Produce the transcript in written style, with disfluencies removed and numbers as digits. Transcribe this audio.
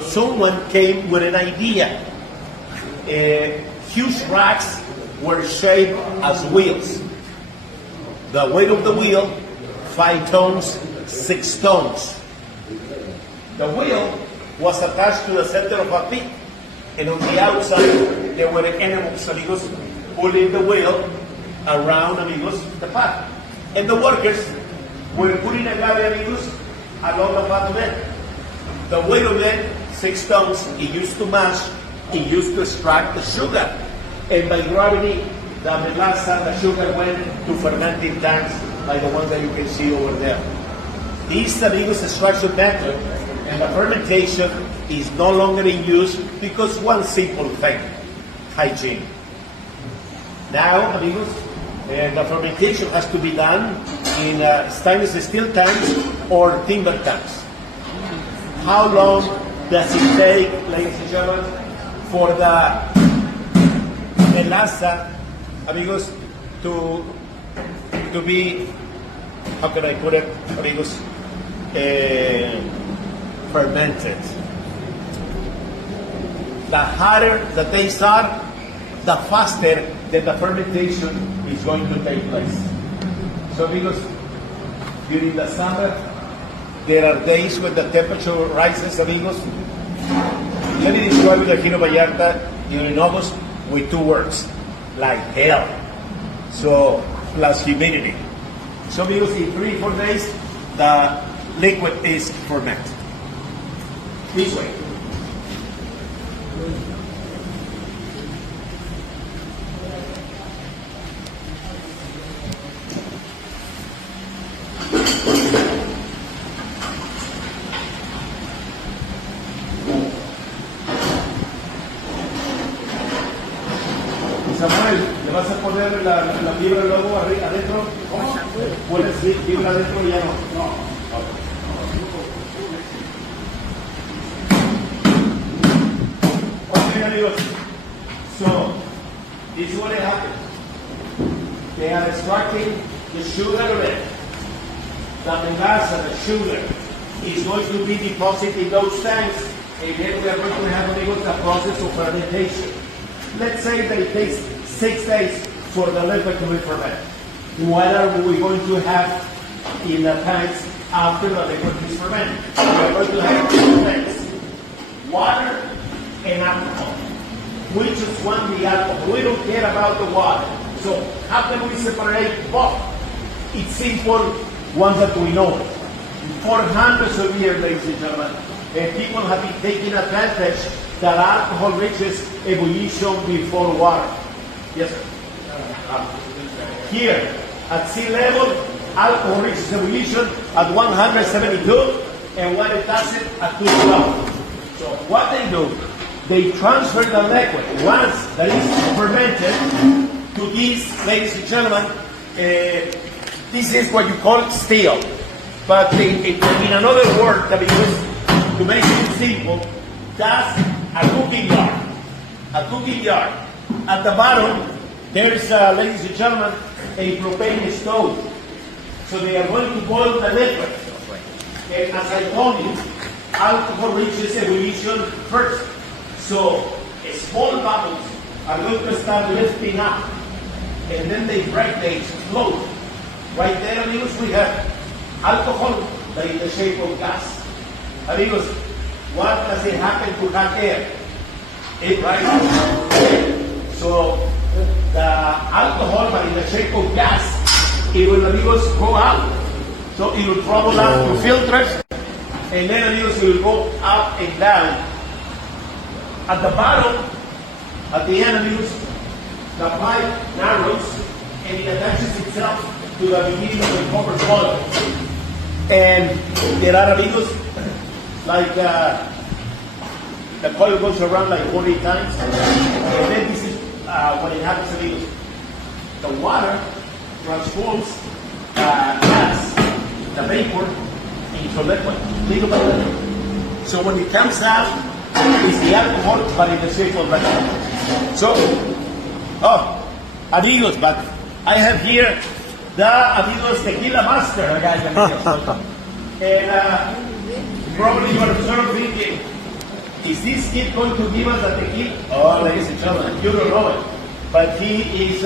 Someone came with an idea. Huge racks were shaped as wheels. The weight of the wheel, 5 tons, 6 tons. The wheel was attached to the center of a peak, and on the outside there were animals, amigos, pulling the wheel around, amigos, the path. And the workers were putting a gravity, amigos, along the path of it. The weight of it, 6 tons, it used to mash, it used to extract the sugar. And by gravity, the melaza, the sugar went to fermenting tanks like the ones that you can see over there. This, amigos, extraction method and the fermentation is no longer in use because one simple thing, hygiene. Now, amigos, the fermentation has to be done in stainless steel tanks or timber tanks. How long does it take, ladies and gentlemen, for the melaza, amigos, to be, how can I put it, amigos, fermented? The hotter the days are, the faster that the fermentation is going to take place. So, amigos, during the summer, there are days when the temperature rises, amigos. Let me describe the Quino Vallarta during August with 2 words, like hell. So, plus humidity. So, amigos, in 3-4 days, the liquid is fermented. This way. Samuel, ¿le vas a poner la fibra luego adentro? ¿Cómo? Pones fibra adentro y ya no. No. Okay, amigos. So, this is what happens. They are extracting the sugar of it. The melaza, the sugar, is going to be deposited in those tanks, and then we are going to have, amigos, the process of fermentation. Let's say that it takes 6 days for the liquid to be fermented. What are we going to have in the tanks after the liquid is fermented? We are going to have 2 things: water and alcohol. We just want the alcohol. We don't care about the water. So how can we separate both? It's simple, ones that we know. For hundreds of years, ladies and gentlemen, people have been taking advantage that alcohol reaches ebullition before water. Yes, sir. Here, at sea level, alcohol reaches ebullition at 172, and when it does it at 212. So what they do, they transfer the liquid once that is fermented to this, ladies and gentlemen, this is what you call steel. But in another word, that is, to make it simple, that's a cooking yard. A cooking yard. At the bottom, there is, ladies and gentlemen, a propane stove. So they are going to boil the liquid. And as I told you, alcohol reaches ebullition first. So small bubbles are going to start lifting up. And then they break, they explode. Right there, amigos, we have alcohol that is the shape of gas. Amigos, what does it happen to hot air? It rises. So the alcohol, but in the shape of gas, it will, amigos, go out. So it will travel out through filters, and then, amigos, it will go up and down. At the bottom, at the end, amigos, the pipe narrows and it attaches itself to the beginning of the copper coil. And there are, amigos, like the coil goes around like 40 times, and then this is what it happens, amigos. The water transforms gas, the vapor, into liquid. So when it comes out, it's the alcohol, but in the shape of liquid. So, amigos, but I have here the amigos tequila master. And probably you are sort of thinking, this kid going to give us a tequila? Oh, ladies and gentlemen, you don't know it. But he is